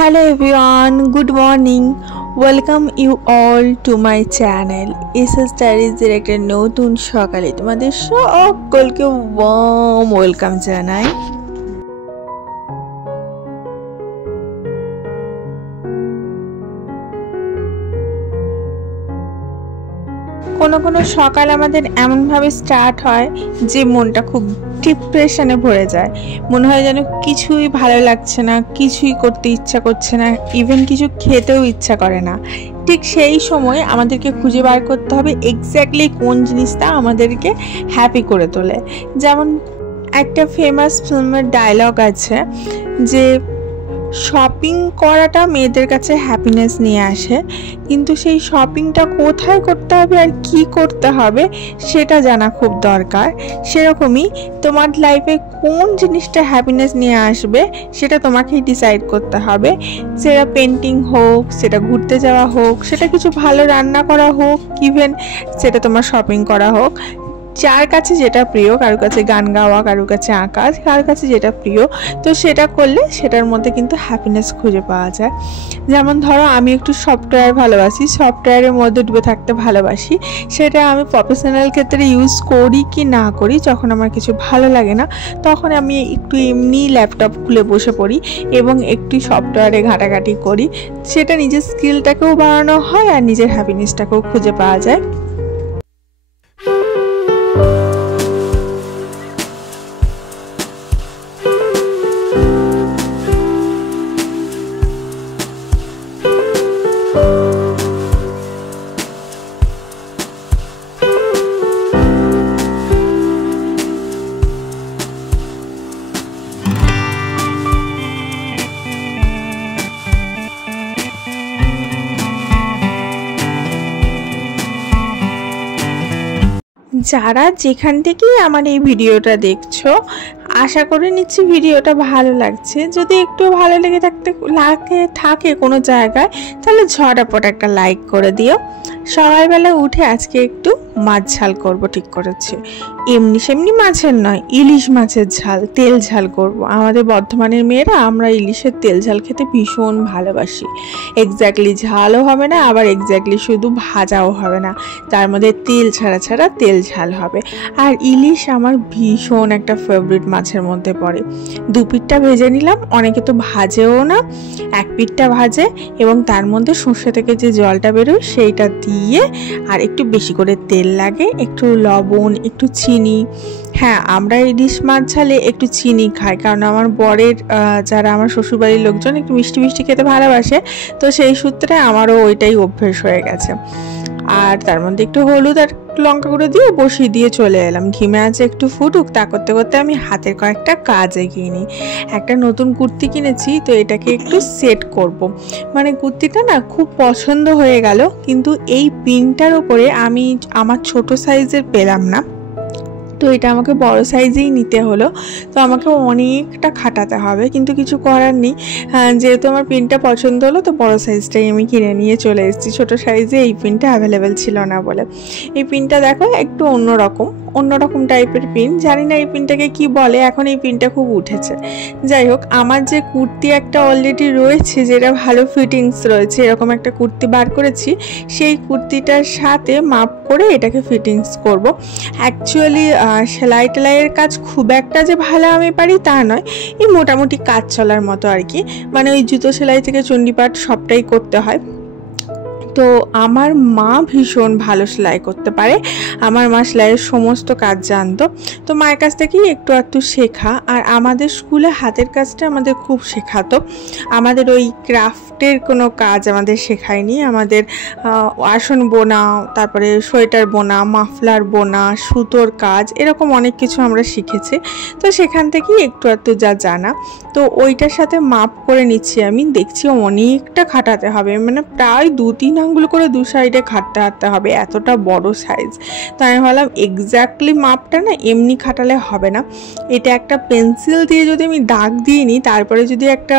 Hello everyone, good morning. Welcome you all to my channel. SS ডায়েরিজের একটা নতুন সকালে তোমাদের সকলকে ওয়ার্ম ওয়েলকাম জানাই। কোনো সকাল আমাদের এমনভাবে স্টার্ট হয় যে মনটা খুব ডিপ্রেশনে ভরে যায়। মনে হয় যেন কিছুই ভালো লাগছে না, কিছুই করতে ইচ্ছা করছে না, ইভেন কিছু খেতেও ইচ্ছা করে না। ঠিক সেই সময় আমাদেরকে খুঁজে বার করতে হবে এক্স্যাক্টলি কোন জিনিসটা আমাদেরকে হ্যাপি করে তোলে। যেমন একটা ফেমাস ফিল্মের ডায়লগ আছে যে শপিং করাটা মেয়েদের কাছে হ্যাপিনেস নিয়ে আসে, কিন্তু সেই শপিংটা কোথায় করতে হবে আর কি করতে হবে সেটা জানা খুব দরকার। সেরকমই তোমার লাইফে কোন জিনিসটা হ্যাপিনেস নিয়ে আসবে সেটা তোমাকেই ডিসাইড করতে হবে। সেটা পেন্টিং হোক, সেটা ঘুরতে যাওয়া হোক, সেটা কিছু ভালো রান্না করা হোক, ইভেন সেটা তোমার শপিং করা হোক। যার কাছে যেটা প্রিয়, কারোর কাছে গান গাওয়া, কারোর কাছে আঁকা, কারোর কাছে যেটা প্রিয়, তো সেটা করলে সেটার মধ্যে কিন্তু হ্যাপিনেস খুঁজে পাওয়া যায়। যেমন ধরো আমি একটু সফটওয়্যার ভালোবাসি, সফটওয়্যারের মধ্যে ডুবে থাকতে ভালোবাসি। সেটা আমি প্রফেশনাল ক্ষেত্রে ইউজ করি কি না করি, যখন আমার কিছু ভালো লাগে না তখন আমি একটু এমনি ল্যাপটপ খুলে বসে পড়ি এবং একটু সফটওয়্যারে ঘাটাঘাটি করি। সেটা নিজের স্কিলটাকেও বাড়ানো হয় আর নিজের হ্যাপিনেসটাকেও খুঁজে পাওয়া যায়। যারা যেখান থেকেই আমার এই ভিডিওটা দেখছো, আশা করে নিচ্ছি ভিডিওটা ভালো লাগছে। যদি একটু ভালো লেগে থাকে কোনো জায়গায়, তাহলে ঝটাপট একটা লাইক করে দিও। সকালবেলা উঠে আজকে একটু মাছ ঝাল করব ঠিক করেছি। এমনি সেমনি মাছের নয়, ইলিশ মাছের ঝাল, তেল ঝাল করব। আমাদের বর্ধমানের মেয়েরা আমরা ইলিশের তেল ঝাল খেতে ভীষণ ভালোবাসি। এক্স্যাক্টলি ঝালও হবে না, আবার এক্স্যাক্টলি শুধু ভাজাও হবে না, তার মধ্যে তেল ছাড়া তেল ঝাল হবে। আর ইলিশ আমার ভীষণ একটা ফেভারিট মাছের মধ্যে পড়ে। দু পিঠটা ভেজে নিলাম, অনেকে তো ভাজেও না, এক পিঠটা ভাজে এবং তার মধ্যে সর্ষে থেকে যে জলটা বেরোয় সেইটা দিয়ে আর একটু বেশি করে তেল লাগে, একটু লবণ, একটু চিনি। হ্যাঁ, আমরা ইলিশ মাছ ঝালে একটু চিনি খাই, কারণ আমার বরের যারা আমার শ্বশুরবাড়ির লোকজন একটু মিষ্টি মিষ্টি খেতে ভালোবাসে, তো সেই সূত্রে আমারও ওইটাই অভ্যেস হয়ে গেছে। আর তার মধ্যে একটু হলুদ আর লঙ্কা গুঁড়ো দিয়ে বসিয়ে দিয়ে চলে এলাম। ঘিমে আছে একটু ফুটুক, তা করতে করতে আমি হাতের কয়েকটা কাজ এগিয়ে নিই। একটা নতুন কুর্তি কিনেছি, তো এটাকে একটু সেট করব। মানে কুর্তিটা না খুব পছন্দ হয়ে গেল, কিন্তু এই পিনটার ওপরে আমি আমার ছোট সাইজের পেলাম না, তো এটা আমাকে বড় সাইজেই নিতে হলো। তো আমাকে অনেকটা খাটাতে হবে, কিন্তু কিছু করার নেই। যেহেতু আমার পিনটা পছন্দ হলো, তো বড় সাইজটাই আমি কিনে নিয়ে চলে এসেছি। ছোট সাইজে এই পিনটা অ্যাভেলেবেল ছিল না বলে। এই পিনটা দেখো একটু অন্যরকম টাইপের পিন, জানি না এই পিনটাকে কি বলে, এখন এই পিনটা খুব উঠেছে। যাই হোক, আমার যে কুর্তি একটা অলরেডি রয়েছে যেটা ভালো ফিটিংস রয়েছে, এরকম একটা কুর্তি বার করেছি, সেই কুর্তিটার সাথে মাপ করে এটাকে ফিটিংস করব। অ্যাকচুয়ালি সেলাই টেলাইয়ের কাজ খুব একটা যে ভালো আমি পারি তা নয়, এই মোটামুটি কাজ চলার মতো আর কি। মানে ওই জুতো সেলাই থেকে চণ্ডীপাঠ সবটাই করতে হয়। তো আমার মা ভীষণ ভালো সেলাই করতে পারে, আমার মা সেলাইয়ের সমস্ত কাজ জানতো, তো মায়ের কাছ থেকেই একটু শেখা। আর আমাদের স্কুলে হাতের কাজটা আমাদের খুব শেখাতো। আমাদের ওই ক্রাফটের কোনো কাজ আমাদের শেখায়নি। আমাদের আসন বোনা, তারপরে সোয়েটার বোনা, মাফলার বোনা, সুতোর কাজ, এরকম অনেক কিছু আমরা শিখেছি। তো সেখান থেকেই একটু যা জানা, তো ওইটার সাথে মাপ করে নিচ্ছি। আমি দেখছি অনেকটা খাটাতে হবে, মানে প্রায় 2-3 আঙ্গুল করে দু সাইডে খাটতে হবে, এতটা বড় সাইজ। তো আমি ভাবলাম এক্স্যাক্টলি মাপটা না এমনি খাটালে হবে না, এটা একটা পেন্সিল দিয়ে যদি আমি দাগ দিয়ে নিই, তারপরে যদি একটা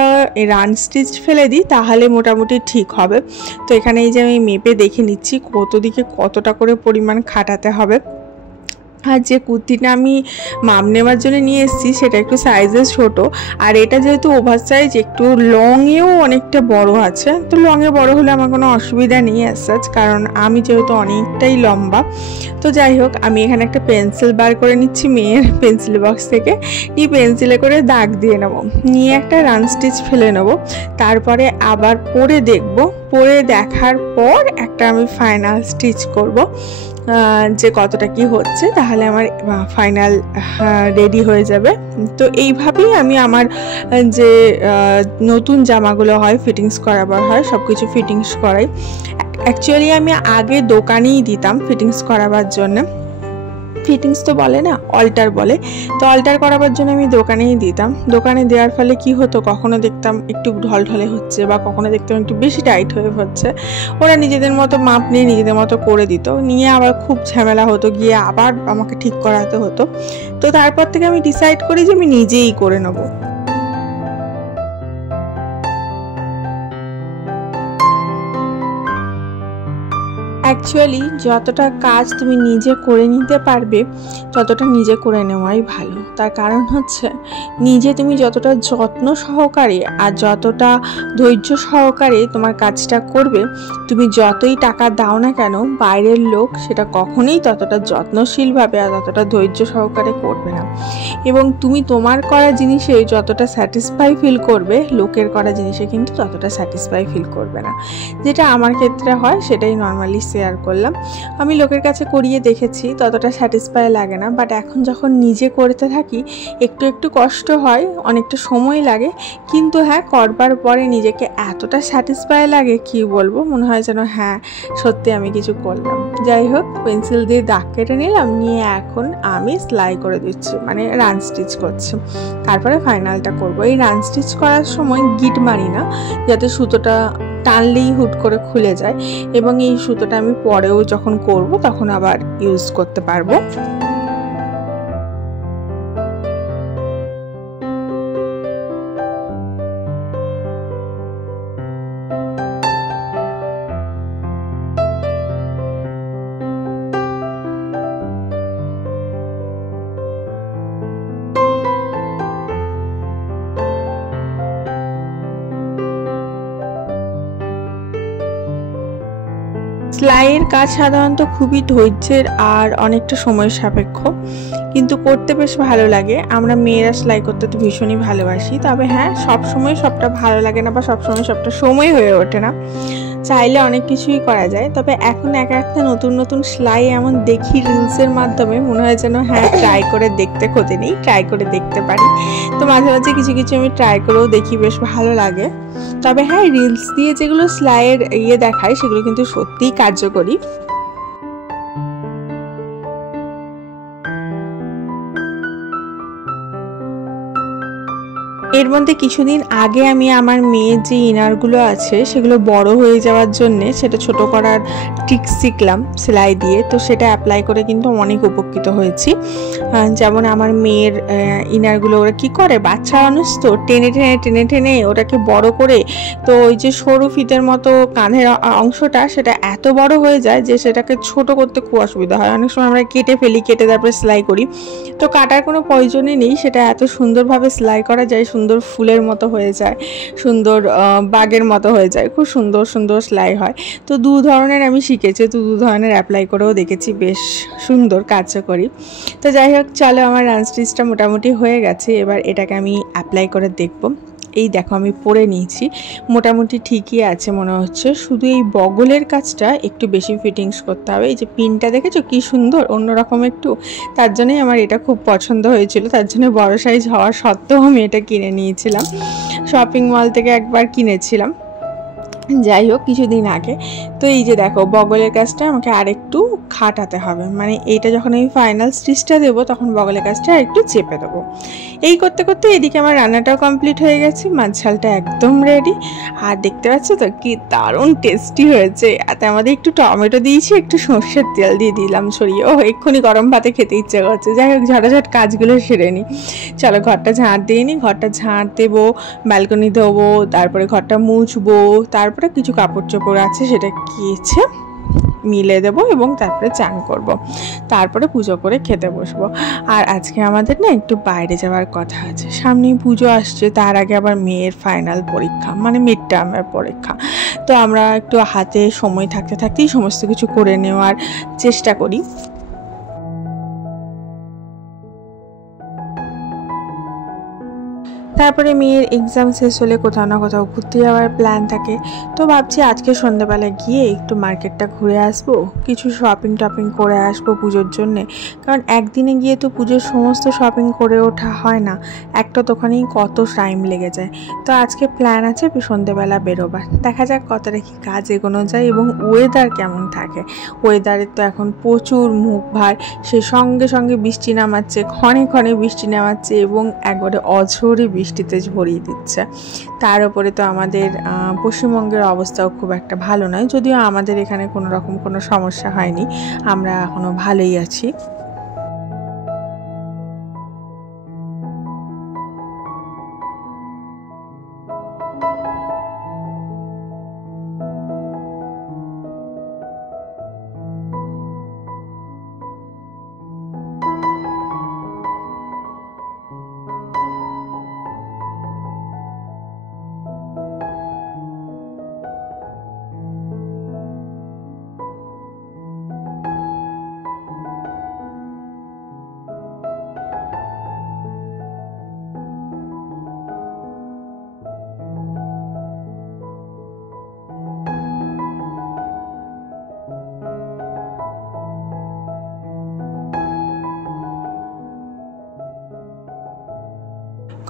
রান স্টিচ ফেলে দিই, তাহলে মোটামুটি ঠিক হবে। তো এখানে এই যে আমি মেপে দেখে নিচ্ছি কত দিকে কতটা করে পরিমাণ খাটাতে হবে। আর যে কুর্তিটা আমি মাপ নেওয়ার জন্য নিয়ে এসেছি সেটা একটু সাইজে ছোট, আর এটা যেহেতু ওভার সাইজ একটু লংয়েও অনেকটা বড় আছে। তো লংয়ে বড় হলে আমার কোনো অসুবিধা নেই অ্যাজ, কারণ আমি যেহেতু অনেকটাই লম্বা। তো যাই হোক, আমি এখানে একটা পেন্সিল বার করে নিচ্ছি মেয়ের পেন্সিল বক্স থেকে, নিয়ে পেন্সিলে করে দাগ দিয়ে নেব, নিয়ে একটা রান স্টিচ ফেলে নেব, তারপরে আবার পরে দেখব, পরে দেখার পর একটা আমি ফাইনাল স্টিচ করব যে কতটা কি হচ্ছে, তাহলে আমার ফাইনাল রেডি হয়ে যাবে। তো এইভাবেই আমি আমার যে নতুন জামাগুলো হয় ফিটিংস করাবার হয় সব কিছু ফিটিংস করাই। অ্যাকচুয়ালি আমি আগে দোকানেই দিতাম ফিটিংস করাবার জন্য, ফিটিংস তো বলে না, অল্টার বলে। তো অল্টার করাবার জন্য আমি দোকানেই দিতাম। দোকানে দেওয়ার ফলে কি হতো, কখনো দেখতাম একটু ঢলঢলে হচ্ছে বা কখনো দেখতাম একটু বেশি টাইট হয়ে হচ্ছে। ওরা নিজেদের মতো মাপ নিয়ে নিজেদের মতো করে দিত, নিয়ে আবার খুব ঝামেলা হতো, গিয়ে আবার আমাকে ঠিক করাতে হতো। তো তারপর থেকে আমি ডিসাইড করি যে আমি নিজেই করে নেবো। অ্যাকচুয়ালি যতটা কাজ তুমি নিজে করে নিতে পারবে ততটা নিজে করে নেওয়াই ভালো। তার কারণ হচ্ছে নিজে তুমি যতটা যত্ন সহকারে আর যতটা ধৈর্য সহকারে তোমার কাজটা করবে, তুমি যতই টাকা দাও না কেন বাইরের লোক সেটা কখনোই ততটা যত্নশীলভাবে আর ততটা ধৈর্য সহকারে করবে না। এবং তুমি তোমার করা জিনিসে যতটা স্যাটিসফাই ফিল করবে, লোকের করা জিনিসে কিন্তু ততটা স্যাটিসফাই ফিল করবে না। যেটা আমার ক্ষেত্রে হয় সেটাই নর্মালি শেয়ার করলাম। আমি লোকের কাছে করিয়ে দেখেছি, ততটা স্যাটিসফাই লাগে না, বাট এখন যখন নিজে করতে থাকি একটু একটু কষ্ট হয়, অনেকটা সময় লাগে, কিন্তু হ্যাঁ করবার পরে নিজেকে এতটা স্যাটিসফাই লাগে কি বলবো, মনে হয় যেন হ্যাঁ সত্যি আমি কিছু করলাম। যাই হোক, পেন্সিল দিয়ে দাগ কেটে নিলাম, নিয়ে এখন আমি সেলাই করে দিচ্ছি, মানে রান স্টিচ করছি, তারপরে ফাইনালটা করব। এই রান স্টিচ করার সময় গিট মারি না, যাতে সুতোটা টানলেই হুট করে খুলে যায়, এবং এই সুতোটা আমি পরেও যখন করব তখন আবার ইউজ করতে পারবো। সেলাইয়ের কাজ সাধারণত খুবই ধৈর্যের আর অনেকটা সময় সাপেক্ষ, কিন্তু করতে বেশ ভালো লাগে। আমরা মেয়েরা সেলাই করতে তো ভীষণই ভালোবাসি, তবে হ্যাঁ সবসময় সবটা ভালো লাগে না বা সবসময় সবটা সময় হয়ে ওঠে না। চাইলে অনেক কিছুই করা যায়, তবে এখন একটা নতুন নতুন সেলাই এমন দেখি রিলসের মাধ্যমে, মনে হয় যেন হ্যাঁ ট্রাই করে দেখতে ক্ষতি নেই, ট্রাই করে দেখতে পারি। তো মাঝে মাঝে কিছু কিছু আমি ট্রাই করেও দেখি, বেশ ভালো লাগে। তবে হ্যাঁ রিলস দিয়ে যেগুলো সেলাইয়ের দেখায় সেগুলো কিন্তু সত্যিই কার্যকরী। এর মধ্যে কিছুদিন আগে আমি আমার মেয়ের যে ইনারগুলো আছে সেগুলো বড় হয়ে যাওয়ার জন্যে সেটা ছোট করার ট্রিক্স শিখলাম সেলাই দিয়ে। তো সেটা অ্যাপ্লাই করে কিন্তু অনেক উপকৃত হয়েছি। যেমন আমার মেয়ের ইনারগুলো ওরা কী করে, বাচ্চা মানুষ তো টেনে টেনে টেনে টেনে ওটাকে বড় করে, তো ওই যে সরু ফিতের মতো কাঁধের অংশটা সেটা এত বড় হয়ে যায় যে সেটাকে ছোট করতে খুব অসুবিধা হয়। অনেক সময় আমরা কেটে ফেলি, কেটে তারপরে সেলাই করি। তো কাটার কোনো প্রয়োজনই নেই, সেটা এত সুন্দরভাবে সেলাই করা যায়, সুন্দর ফুলের মতো হয়ে যায়, সুন্দর বাগের মতো হয়ে যায়, খুব সুন্দর সুন্দর সেলাই হয়। তো দু ধরনের আমি শিখেছি, তো দু ধরনের অ্যাপ্লাই করেও দেখেছি, বেশ সুন্দর কার্যকরী। তো যাই হোক, চলো আমার রান স্টিচটা মোটামুটি হয়ে গেছে, এবার এটাকে আমি অ্যাপ্লাই করে দেখব। এই দেখো আমি পরে নিয়েছি, মোটামুটি ঠিকই আছে মনে হচ্ছে, শুধু এই বগলের কাজটা একটু বেশি ফিটিংস করতে হবে। এই যে পিনটা দেখেছো কি সুন্দর, অন্যরকম একটু, তার জন্যই আমার এটা খুব পছন্দ হয়েছিল, তার জন্য বড় সাইজ হওয়া সত্ত্বেও আমি এটা কিনে নিয়েছিলাম, শপিং মল থেকে একবার কিনেছিলাম। যাই হোক কিছুদিন আগে। তো এই যে দেখো বগলের কাজটা আমাকে আরেকটু খাটাতে হবে, মানে এইটা যখন আমি ফাইনাল স্টিচটা দেবো তখন বগলের কাজটা আরেকটু চেপে দেবো। এই করতে করতে এদিকে আমার রান্নাটাও কমপ্লিট হয়ে গেছে, মাছ ঝালটা একদম রেডি। আর দেখতে পাচ্ছ তো কি দারুণ টেস্টি হয়েছে। এতে আমাদের একটু টমেটো দিয়েছি, একটু সর্ষের তেল দিয়ে দিলাম ছড়িয়ে, ও এক্ষুনি গরম ভাতে খেতে ইচ্ছে করছে। যাই হোক ঝটাঝট কাজগুলো সেরে নিই। চলো ঘরটা ঝাঁট দিয়ে নিই, ঘরটা ঝাঁট দেবো, ব্যালকনি ধোবো, তারপরে ঘরটা মুছবো, তারপরে কিছু কাপড় চোপড় আছে সেটা কেচে মিলে দেবো এবং তারপরে চান করব। তারপরে পুজো করে খেতে বসবো। আর আজকে আমাদের না একটু বাইরে যাওয়ার কথা আছে, সামনেই পুজো আসছে, তার আগে আবার মেয়ের ফাইনাল পরীক্ষা মানে মিড টার্মের পরীক্ষা। তো আমরা একটু হাতে সময় থাকতে থাকতেই সমস্ত কিছু করে নেওয়ার চেষ্টা করি। তারপরে মেয়ের এক্সাম শেষ হলে কোথাও না কোথাও ঘুরতে যাওয়ার প্ল্যান থাকে। তো ভাবছি আজকে সন্ধ্যাবেলা গিয়ে একটু মার্কেটটা ঘুরে আসবো, কিছু শপিং টপিং করে আসবো পুজোর জন্যে। কারণ একদিনে গিয়ে তো পুজোর সমস্ত শপিং করে ওঠা হয় না, একটা দোকানেই কত টাইম লেগে যায়। তো আজকে প্ল্যান আছে সন্ধ্যাবেলা বেরোবার, দেখা যাক কতটা কি কাজ এগোনো যায় এবং ওয়েদার কেমন থাকে। ওয়েদারের তো এখন প্রচুর মুখ ভার, সে সঙ্গে সঙ্গে বৃষ্টি নামাচ্ছে, ক্ষণে ক্ষণে বৃষ্টি নামাচ্ছে এবং একবারে অঝোরে বৃষ্টিতে ভরিয়ে দিচ্ছে। তার উপরে তো আমাদের পশ্চিমবঙ্গের অবস্থাও খুব একটা ভালো নয়, যদিও আমাদের এখানে কোনো রকম কোনো সমস্যা হয়নি, আমরা এখনো ভালোই আছি।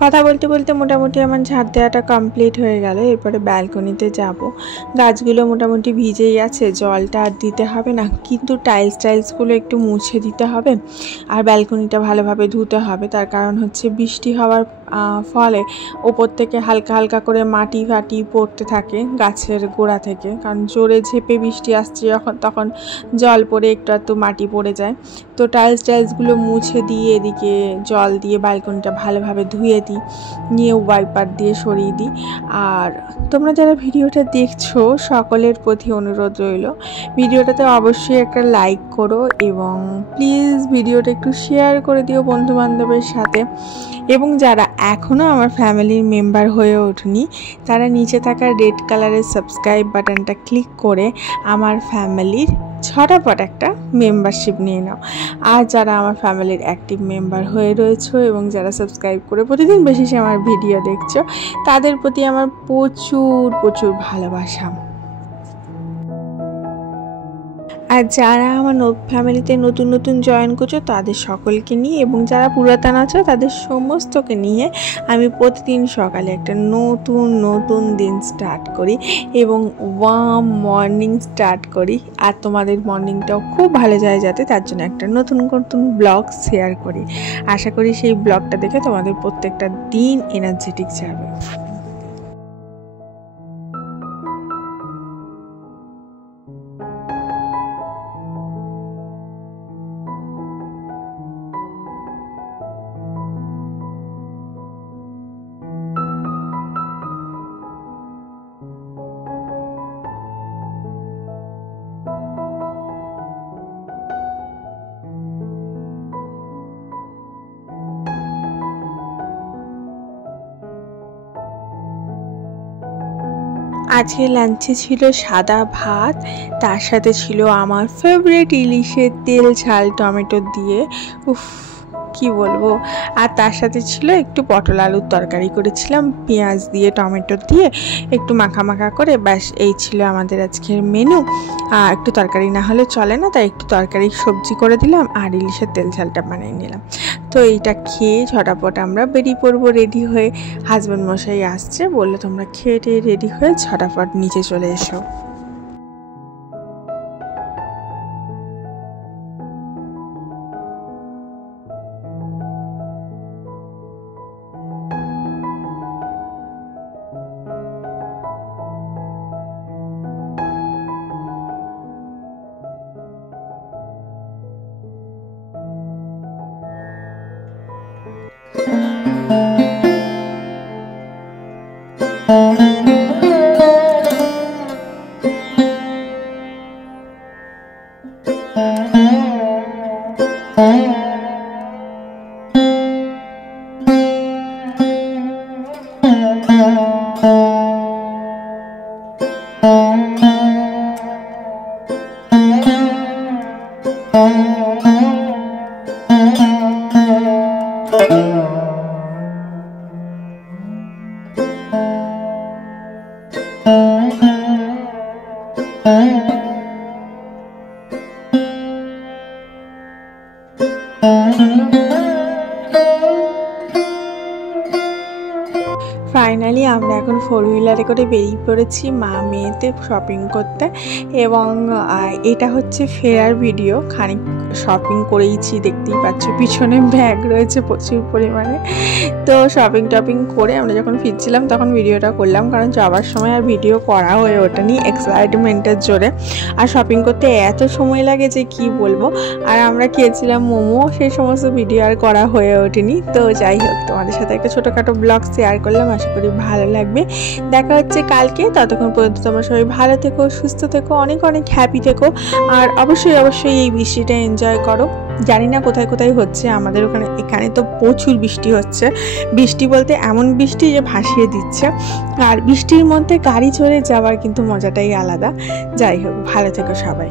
কথা বলতে বলতে মোটামুটি আমার ঝাড় দেওয়াটা কমপ্লিট হয়ে গেল। এরপরে ব্যালকনিতে যাব। গাছগুলো মোটামুটি ভিজেই আছে, জলটা আর দিতে হবে না, কিন্তু টাইলসগুলো একটু মুছে দিতে হবে আর ব্যালকনিটা ভালোভাবে ধুতে হবে। তার কারণ হচ্ছে বৃষ্টি হওয়ার ফলে ওপর থেকে হালকা হালকা করে মাটি ফাটি পড়তে থাকে গাছের গোড়া থেকে, কারণ জোরে ঝেপে বৃষ্টি আসছে যখন তখন জল পড়ে একটু মাটি পড়ে যায়। তো টাইলসগুলো মুছে দিয়ে এদিকে জল দিয়ে ব্যালকনিটা ভালোভাবে ধুয়ে দিই, নিয়ে ওয়াইপার দিয়ে সরিয়ে দিই। আর তোমরা যারা ভিডিওটা দেখছো সকলের প্রতি অনুরোধ রইল, ভিডিওটাতে অবশ্যই একটা লাইক করো এবং প্লিজ ভিডিওটা একটু শেয়ার করে দিও বন্ধু বান্ধবের সাথে। এবং যারা এখনও আমার ফ্যামিলির মেম্বার হয়ে ওঠেনি তারা নিচে থাকা রেড কালারের সাবস্ক্রাইব বাটনটা ক্লিক করে আমার ফ্যামিলির ঝটাপট একটা মেম্বারশিপ নিয়ে নাও। আর যারা আমার ফ্যামিলির অ্যাক্টিভ মেম্বার হয়ে রয়েছে এবং যারা সাবস্ক্রাইব করে প্রতিদিন বেশি আমার ভিডিও দেখছো, তাদের প্রতি আমার প্রচুর প্রচুর ভালোবাসা। আর যারা আমার ফ্যামিলিতে নতুন নতুন জয়েন করছো তাদের সকলকে নিয়ে এবং যারা পুরাতন আছো তাদের সমস্তকে নিয়ে আমি প্রতিদিন সকালে একটা নতুন নতুন দিন স্টার্ট করি এবং ওয়ার্ম মর্নিং স্টার্ট করি। আর তোমাদের মর্নিংটাও খুব ভালো যায় যাতে, তার জন্য একটা নতুন নতুন ব্লগ শেয়ার করি। আশা করি সেই ব্লগটা দেখে তোমাদের প্রত্যেকটা দিন এনার্জেটিক যাবে। আজকে লাঞ্চে ছিল সাদা ভাত, তার সাথে ছিল আমার ফেভারিট ইলিশের তেল ঝাল টমেটো দিয়ে, উফ কি বলবো। আর তার সাথে ছিল একটু পটল আলুর তরকারি করেছিলাম পেঁয়াজ দিয়ে টমেটো দিয়ে একটু মাখা মাখা করে, ব্যাস এই ছিল আমাদের আজকের মেনু। একটু তরকারি না হলে চলে না, তাই একটু তরকারি সবজি করে দিলাম আর ইলিশের তেল ঝালটা বানিয়ে নিলাম। তো এইটা খেয়ে ঝটাপট আমরা বেরিয়ে পড়বো রেডি হয়ে। হাজব্যান্ড মশাই আসছে, বললো তোমরা খেয়ে টেয়ে রেডি হয়ে ঝটাপট নিচে চলে এসো। ফোর হুইলারে করে বেরিয়ে পড়েছি মা মেয়েতে শপিং করতে। এবং এটা হচ্ছে ফেরার ভিডিও, খানিক শপিং করেইছি, দেখতেই পাচ্ছ পিছনে ব্যাগ রয়েছে প্রচুর পরিমাণে। তো শপিং টপিং করে আমরা যখন ফিরছিলাম তখন ভিডিওটা করলাম, কারণ যাওয়ার সময় আর ভিডিও করা হয়ে ওঠেনি এক্সাইটমেন্টের জোরে। আর শপিং করতে এত সময় লাগে যে কি বলবো। আর আমরা খেয়েছিলাম মোমো, সেই সমস্ত ভিডিও আর করা হয়ে ওঠেনি। তো যাই হোক, তোমাদের সাথে একটা ছোটোখাটো ব্লগ শেয়ার করলাম, আশা করি ভালো লাগবে। দেখা হচ্ছে কালকে, ততক্ষণ পর্যন্ত তোমরা সবাই ভালো থেকো, সুস্থ থেকো, অনেক অনেক হ্যাপি থেকো। আর অবশ্যই অবশ্যই এই বৃষ্টিটা এনজয় করো। জানি না কোথায় কোথায় হচ্ছে, আমাদের এখানে তো প্রচুর বৃষ্টি হচ্ছে। বৃষ্টি বলতে এমন বৃষ্টি যে ভাসিয়ে দিচ্ছে। আর বৃষ্টির মধ্যে গাড়ি চড়ে যাওয়ার কিন্তু মজাটাই আলাদা। যাই হোক, ভালো থেকো সবাই।